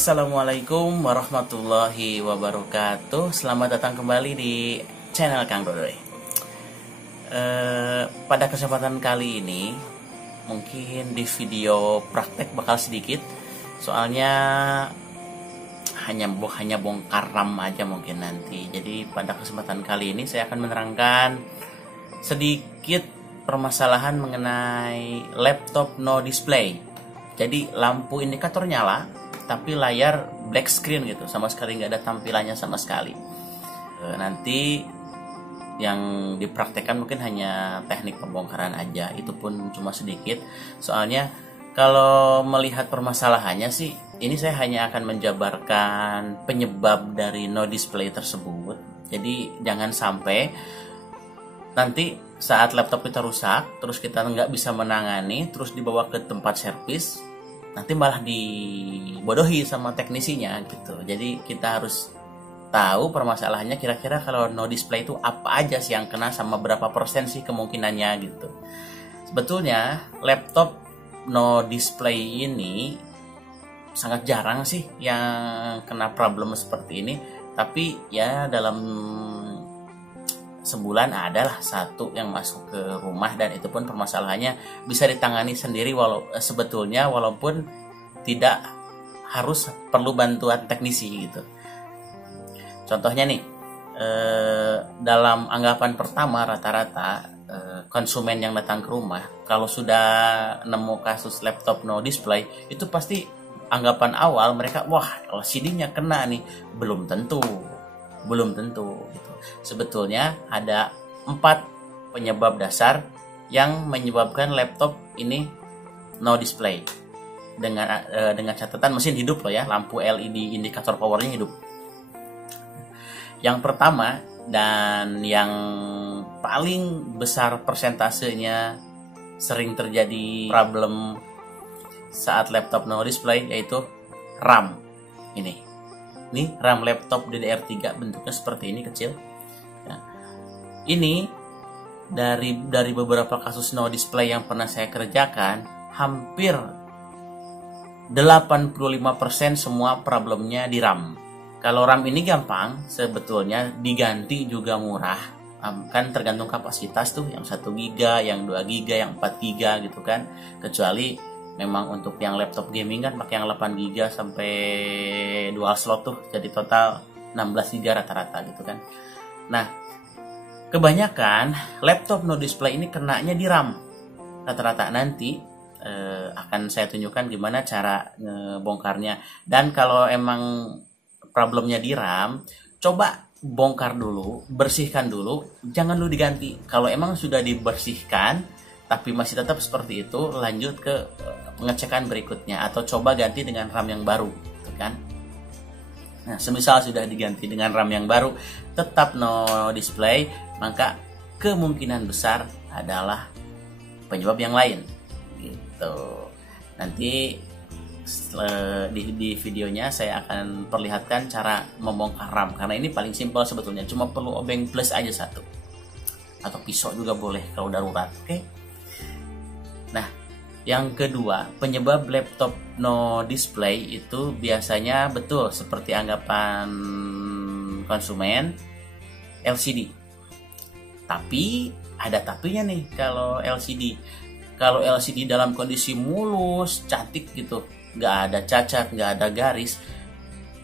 Assalamualaikum warahmatullahi wabarakatuh. Selamat datang kembali di channel Kang Dodoy. Pada kesempatan kali ini mungkin di video praktek bakal sedikit, soalnya hanya bongkar RAM aja mungkin nanti. Jadi pada kesempatan kali ini saya akan menerangkan sedikit permasalahan mengenai laptop no display. Jadi lampu indikator nyala tapi layar black screen gitu, sama sekali nggak ada tampilannya sama sekali. Nanti yang dipraktekkan mungkin hanya teknik pembongkaran aja, itu pun cuma sedikit. Soalnya kalau melihat permasalahannya sih, ini saya hanya akan menjabarkan penyebab dari no display tersebut. Jadi jangan sampai nanti saat laptop kita rusak, terus kita nggak bisa menangani, terus dibawa ke tempat servis, nanti malah dibodohi sama teknisinya gitu. Jadi kita harus tahu permasalahannya, kira-kira kalau no display itu apa aja sih yang kena, sama berapa persen sih kemungkinannya gitu. Sebetulnya laptop no display ini sangat jarang sih yang kena problem seperti ini, tapi ya dalam sebulan adalah satu yang masuk ke rumah, dan itu pun permasalahannya bisa ditangani sendiri walaupun tidak harus perlu bantuan teknisi gitu. Contohnya nih, dalam anggapan pertama rata-rata konsumen yang datang ke rumah kalau sudah nemu kasus laptop no display, itu pasti anggapan awal mereka, wah LCD-nya kena nih. Belum tentu gitu. Sebetulnya ada 4 penyebab dasar yang menyebabkan laptop ini no display, dengan catatan mesin hidup loh ya, lampu LED indikator powernya hidup. Yang pertama dan yang paling besar persentasenya sering terjadi problem saat laptop no display yaitu RAM. Ini RAM laptop DDR3, bentuknya seperti ini, kecil. Ya. Ini dari beberapa kasus no display yang pernah saya kerjakan, hampir 85% semua problemnya di RAM. Kalau RAM ini gampang, sebetulnya diganti juga murah. Kan tergantung kapasitas tuh, yang 1 GB, yang 2 GB, yang 4 GB gitu kan. Kecuali memang untuk yang laptop gaming kan pakai yang 8 GB sampai dual slot tuh, jadi total 16 GB rata-rata gitu kan. Nah, kebanyakan laptop no display ini kenanya di RAM rata-rata. Nanti akan saya tunjukkan gimana cara ngebongkarnya. Dan kalau emang problemnya di RAM, coba bongkar dulu, bersihkan dulu, jangan dulu diganti. Kalau emang sudah dibersihkan tapi masih tetap seperti itu, lanjut ke pengecekan berikutnya, atau coba ganti dengan RAM yang baru gitu kan. Nah, semisal sudah diganti dengan RAM yang baru tetap no display, maka kemungkinan besar adalah penyebab yang lain gitu. Nanti di videonya saya akan perlihatkan cara membongkar RAM, karena ini paling simpel sebetulnya, cuma perlu obeng plus aja satu, atau pisau juga boleh kalau darurat. Oke. Nah, yang kedua, penyebab laptop no display itu biasanya betul seperti anggapan konsumen, LCD. Tapi ada tapinya nih kalau LCD. Kalau LCD dalam kondisi mulus, cantik gitu, nggak ada cacat, nggak ada garis,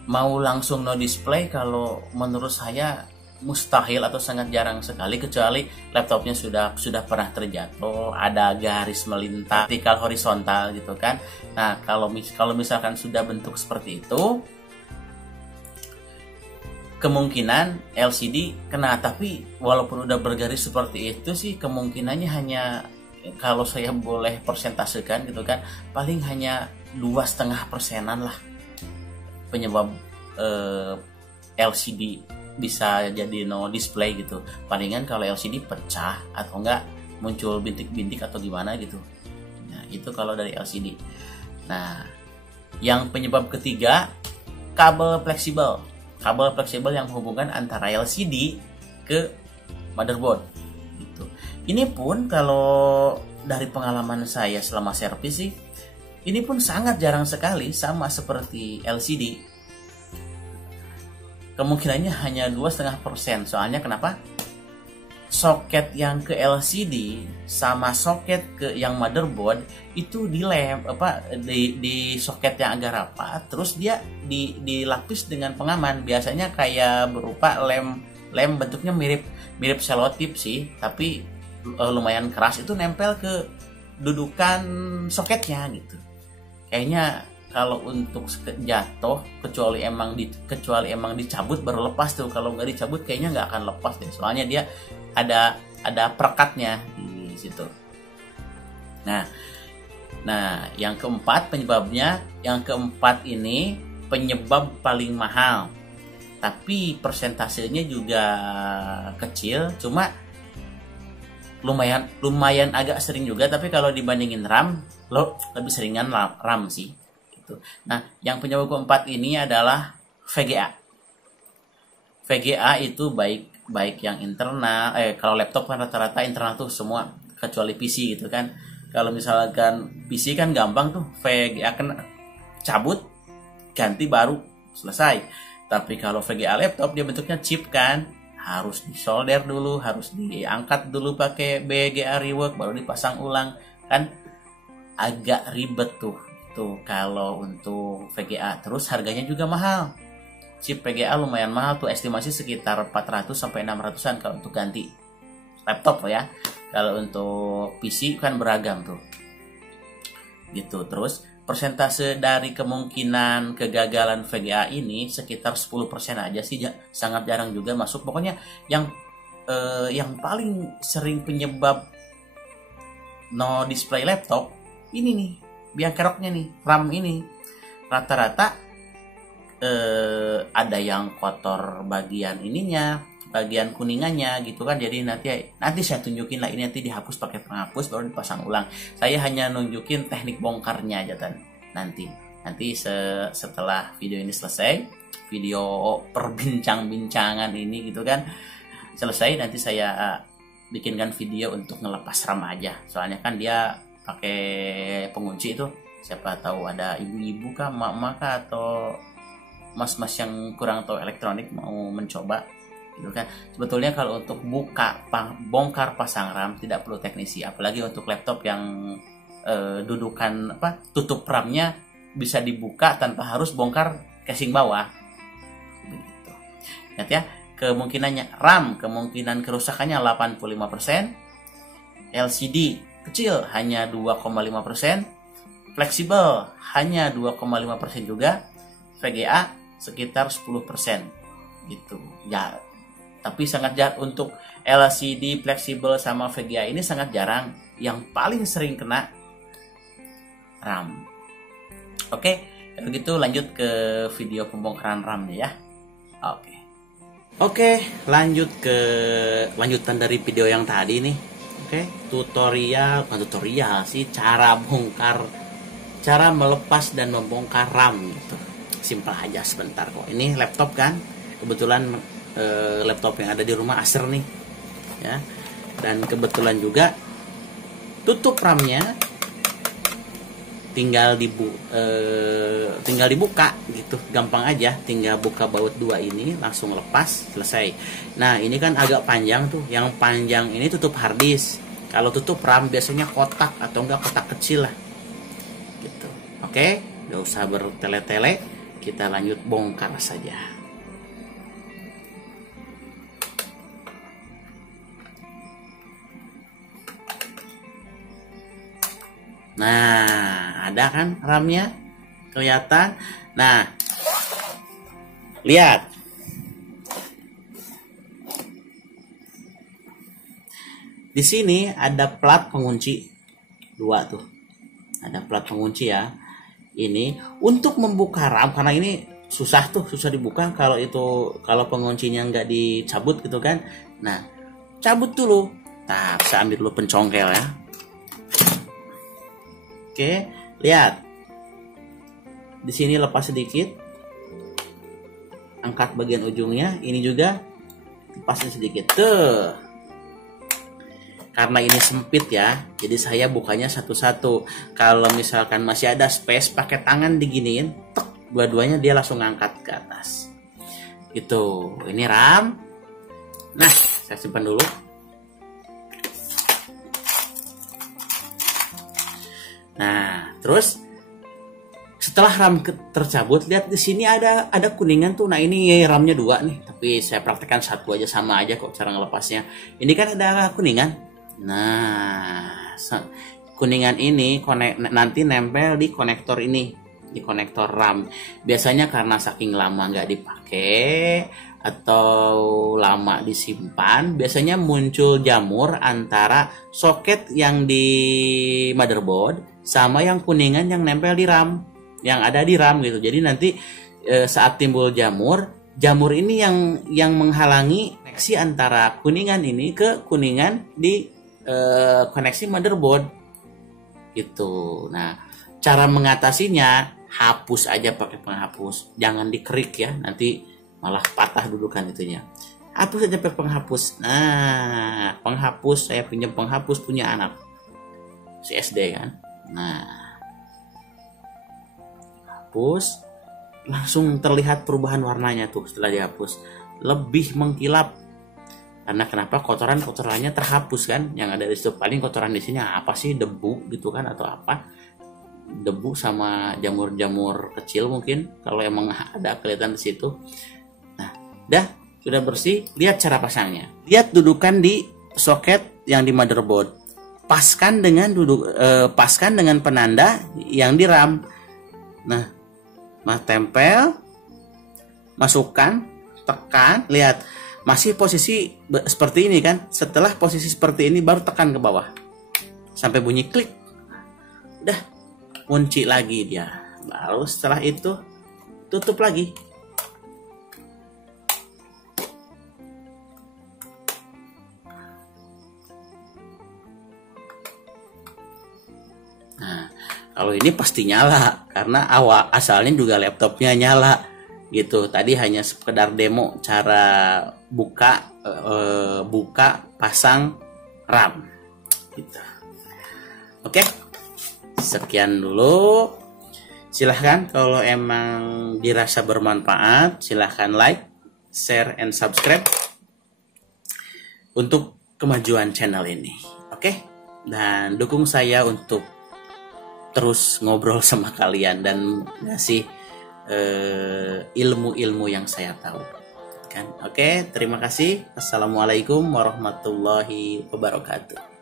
mau langsung no display kalau menurut saya mustahil atau sangat jarang sekali, kecuali laptopnya sudah pernah terjatuh, ada garis melintas vertikal horizontal gitu kan. Nah, kalau misalkan sudah bentuk seperti itu, kemungkinan LCD kena. Tapi walaupun udah bergaris seperti itu sih, kemungkinannya hanya, kalau saya boleh persentasekan gitu kan, paling hanya 2,5%-an lah penyebab LCD bisa jadi no display gitu. Palingan kalau LCD pecah atau enggak muncul bintik-bintik atau gimana gitu. Nah, itu kalau dari LCD. Nah, yang penyebab ketiga, kabel fleksibel. Kabel fleksibel yang menghubungkan antara LCD ke motherboard gitu. Ini pun kalau dari pengalaman saya selama servis sih, Ini pun sangat jarang sekali, sama seperti LCD. Kemungkinannya hanya 2,5%. Soalnya kenapa? Soket yang ke LCD sama soket ke yang motherboard itu di soket yang agak rapat, terus dia dilapis dengan pengaman, biasanya kayak berupa lem bentuknya mirip selotip sih, tapi lumayan keras, itu nempel ke dudukan soketnya gitu. Kayaknya kalau untuk jatuh kecuali emang dicabut baru lepas tuh. Kalau nggak dicabut kayaknya nggak akan lepas deh, soalnya dia ada perekatnya di situ. Nah, yang keempat penyebabnya, yang keempat ini penyebab paling mahal, tapi persentasenya juga kecil, cuma lumayan agak sering juga. Tapi kalau dibandingin RAM, lo lebih seringan RAM sih. Gitu. Nah, yang penyebab keempat ini adalah VGA. VGA itu baik yang internal, kalau laptop kan rata-rata internal tuh semua, kecuali PC gitu kan. Kalau misalkan PC kan gampang tuh, VGA kena cabut, ganti baru, selesai. Tapi kalau VGA laptop dia bentuknya chip kan, harus disolder dulu, harus diangkat dulu pakai BGA rework, baru dipasang ulang, kan agak ribet tuh kalau untuk VGA. Terus harganya juga mahal. Chip VGA lumayan mahal tuh, estimasi sekitar 400 sampai 600-an kalau untuk ganti laptop ya. Kalau untuk PC kan beragam tuh. Gitu. Terus persentase dari kemungkinan kegagalan VGA ini sekitar 10% aja sih, sangat jarang juga masuk. Pokoknya yang paling sering penyebab no display laptop ini nih, biang keroknya nih, RAM ini. Rata-rata ada yang kotor bagian ininya, bagian kuningannya gitu kan. Jadi nanti saya tunjukin lah, ini nanti dihapus pakai penghapus baru dipasang ulang. Saya hanya nunjukin teknik bongkarnya aja kan. Nanti setelah video ini selesai, video perbincang-bincangan ini gitu kan selesai, nanti saya bikinkan video untuk ngelepas RAM aja. Soalnya kan dia pakai pengunci itu, siapa tahu ada ibu-ibu kah, mak-mak kah, atau mas-mas yang kurang tahu elektronik mau mencoba gitu kan. Sebetulnya kalau untuk bongkar pasang RAM tidak perlu teknisi, apalagi untuk laptop yang dudukan tutup RAM-nya bisa dibuka tanpa harus bongkar casing bawah. Begitu. Ingat ya, kemungkinannya RAM, kemungkinan kerusakannya 85%, LCD kecil hanya 2,5%, fleksibel hanya 2,5% juga, VGA sekitar 10% gitu ya. Tapi sangat jarang untuk LCD, fleksibel sama VGA ini, sangat jarang. Yang paling sering kena RAM. Oke, kalau gitu lanjut ke video pembongkaran RAM ya. Oke, lanjutan dari video yang tadi nih. Oke, bukan tutorial sih, cara melepas dan membongkar RAM gitu. Simpel aja, sebentar kok. Ini laptop kan, kebetulan laptop yang ada di rumah Acer nih ya, dan kebetulan juga tutup RAM-nya tinggal dibuka gitu, gampang aja, tinggal buka baut 2 ini langsung lepas, selesai. Nah, ini kan agak panjang tuh, yang panjang ini tutup harddisk. Kalau tutup RAM biasanya kotak atau enggak kotak kecil lah gitu. Oke, gak usah bertele-tele, kita lanjut bongkar saja. Nah, ada kan RAM-nya? Kelihatan? Nah, lihat. Di sini ada plat pengunci 2 tuh. Ada plat pengunci ya. Ini untuk membuka RAM, karena ini susah dibuka kalau penguncinya nggak dicabut gitu kan. Nah, cabut dulu. Nah, saya ambil dulu pencongkel ya. Oke, lihat. Di sini lepas sedikit. Angkat bagian ujungnya, ini juga lepasin sedikit. Tuh. karena ini sempit ya, jadi saya bukanya satu-satu. Kalau misalkan masih ada space, pakai tangan diginiin, tek, dua-duanya dia langsung ngangkat ke atas. Itu, ini RAM. Nah, saya simpan dulu. Nah, terus setelah RAM tercabut, lihat di sini ada kuningan tuh. Nah, ini RAM-nya 2 nih, tapi saya praktekkan satu aja, sama aja kok cara ngelepasnya. Ini kan ada kuningan. Nah, kuningan ini nanti nempel di konektor ini, di konektor RAM. Biasanya karena saking lama nggak dipakai atau lama disimpan, biasanya muncul jamur antara soket yang di motherboard sama yang kuningan yang nempel di RAM, yang ada di RAM gitu. Jadi nanti saat timbul jamur ini yang menghalangi koneksi antara kuningan ini ke kuningan di koneksi motherboard gitu. Nah, cara mengatasinya, hapus aja pakai penghapus, jangan dikerik ya, nanti malah patah dudukan itunya. Hapus aja pakai penghapus. Nah, penghapus, saya pinjam penghapus punya anak si SD kan. Nah, hapus, langsung terlihat perubahan warnanya tuh setelah dihapus, lebih mengkilap. Karena kenapa? Kotorannya terhapus kan. Yang ada di situ paling kotoran di sini apa sih, debu gitu kan, atau apa, debu sama jamur-jamur kecil mungkin kalau emang ada kelihatan di situ. Nah, sudah bersih. Lihat cara pasangnya. Lihat dudukan di soket yang di motherboard. Paskan dengan penanda yang di RAM. Nah, tempel, masukkan, tekan, lihat masih posisi seperti ini kan. Setelah posisi seperti ini baru tekan ke bawah sampai bunyi klik. Udah, kunci lagi dia. Baru setelah itu tutup lagi. Nah, kalau ini pasti nyala karena asalnya juga laptopnya nyala gitu. Tadi hanya sekedar demo cara buka pasang RAM gitu. Oke, sekian dulu. Silahkan kalau emang dirasa bermanfaat, silahkan like, share, and subscribe untuk kemajuan channel ini. Oke, dan dukung saya untuk terus ngobrol sama kalian dan ngasih ilmu-ilmu yang saya tahu kan. Oke, terima kasih. Assalamualaikum warahmatullahi wabarakatuh.